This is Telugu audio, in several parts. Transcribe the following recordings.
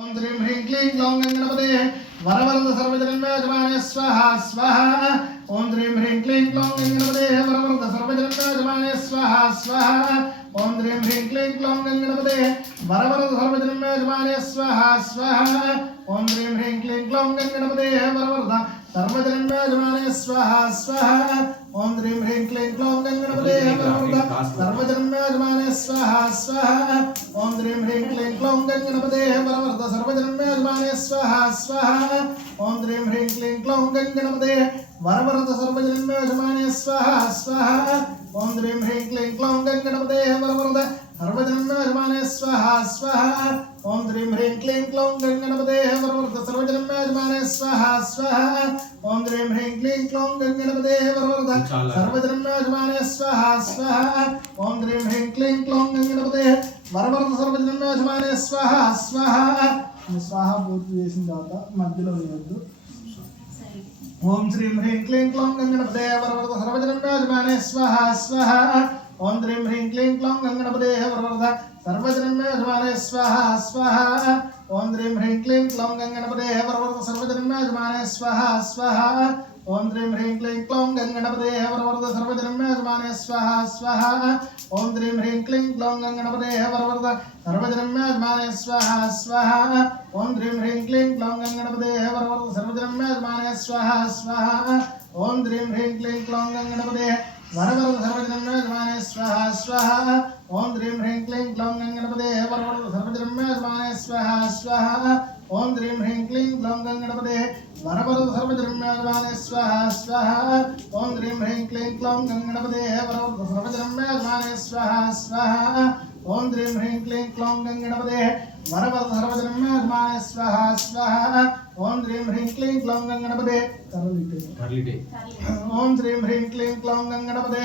ओम श्रीं ह्रीं क्लीं क्लौं गणपते वरवरद सर्वजन्मयजमाने स्वाहा स्वाहा। ओम श्रीं ह्रीं क्लीं क्लौं गणपते वरवरद सर्वजन्मयजमाने स्वाहा स्वाहा। ओम श्रीं ह्रीं क्लीं क्लौं गणपते वरवरद सर्वजन्मयजमाने स्वाहा स्वाहा। ओम श्रीं ह्रीं क्लीं क्लौं गणपते वरवरद सर्वजन्मयजमाने स्वाहा स्वाहा। ओम श्रीं ह्रीं क्लीं क्लौं गणपते वरवरद सर्वजन्मयजमाने स्वाहा स्वाहा। ओम श्रीं ह्रीं क्लीं क्लौं गणपते वरवरद सर्वजन्मयजमाने स्वाहा स्वाहा। ओम श्रीं ह्रीं क्लीं क्लौं गणपते वरवरद सर्वजन्मयजमाने स्वाहा स्वाहा। ओम श्रीं ह्रीं क्लीं क्लौं गणपते वरवरद सर्वजन्मयजमाने स्वाहा स्वाहा। ओम श्रीं ह्रीं क्लीं क्लौं गणपते वरवरद सर्वजन्मयजमाने स्वाहा स्वाहा। ओम श्रीं ह्रीं क्लीं क्लौं गणपते वरवरद सर्वजन्मयजमाने स्वाहा स्वाहा। ओम श्रीं ह्रीं क्लीं क्लौं गणपते वरवरद सर्वजन्मयजमाने स्वाहा स्वाहा। स्वाहा పూర్తి చేసిన తర్వాత మధ్యలో వేయొద్దు. ఓం శ్రీం హ్రీం క్లీం క్లౌం గణపతే వరవరద సర్వజన్మయజమానే స్వాహా స్వాహా. ఓం శ్రీం హ్రీం క్లీం క్లౌం గణపతే వరవరద సర్వజన్మయజమానే స్వాహా స్వాహా. ఓం శ్రీం హ్రీం క్లీం క్లౌం గణపతే వరవరద సర్వజన్మయజమానే స్వాహా స్వాహా. ఓం శ్రీం హ్రీం క్లీం క్లౌం గణపతే వరవరద సర్వజన్మయజమానే స్వాహా స్వాహా. ఓం శ్రీం హ్రీం క్లీం క్లౌం గణపతే వరవరద సర్వజన్మయజమానే స్వాహా స్వాహా. ఓం శ్రీం హ్రీం క్లీం క్లౌం గణపతే వరవరద సర్వజన్మయజమానే స్వాహా స్వాహా. ఓం శ్రీం హ్రీం క్లీం క్లౌం గణపతే వరవరద సర్వజన్మయజమానే స్వాహా స్వాహా. ఓం శ్రీం హ్రీం క్లీం క్లౌం గణపతే వరవరద సర్వజన్మయజమానే స్వాహా స్వాహా. ఓం శ్రీం హ్రీం క్లీం క్లౌం గణపతే వరవరద సర్వజన్మయజమానే స్వాహా స్వాహా. ఓం శ్రీం హ్రీం క్లీం క్లౌం గణపతే వరవరద సర్వజన్మయజమానే స్వాహా స్వాహా. ఓం శ్రీం హ్రీం క్లీం క్లౌం గణపతే వరవరద సర్వజన్మయజమానే స్వాహా స్వాహా. ఓం శ్రీం హ్రీం క్లీం క్లౌం గణపతే ఓం శ్రీం హ్రీం క్లీం క్లౌం గణపతే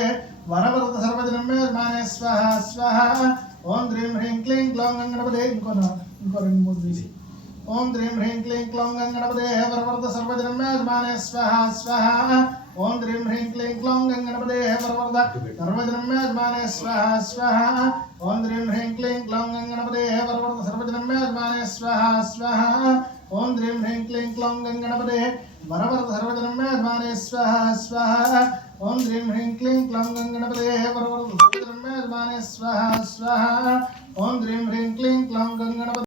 వరవరద సర్వజన్మయజమానే స్వాహా స్వాహా. ఓం శ్రీం హ్రీం క్లీం క్లౌం గణపతే ఇంకో రెండు మూడు తీసి. ఓం శ్రీం హ్రీం క్లీం క్లౌం గణపతే వరవరద సర్వజన్మయజమానే స్వాహా స్వాహా. ఓం శ్రీం హ్రీం క్లీం క్లౌం గణపతే వరవరద సర్వజన్మయజమానే స్వాహా స్వాహా. ఓం శ్రీం హ్రీం క్లీం క్లౌం గణపతే వరవరద సర్వజన్మయజమానే స్వాహా స్వాహా. ఓం శ్రీం హ్రీం క్లీం క్లౌం గణపతే వరవరద సర్వజన్మయజమానే స్వాహా స్వాహా. ఓం శ్రీం హ్రీం క్లీం క్లౌం గణపతే వరవరద సర్వజన్మయజమానే స్వాహా స్వాహా. ఓం శ్రీం హ్రీం క్లీం క్లౌం గణపతే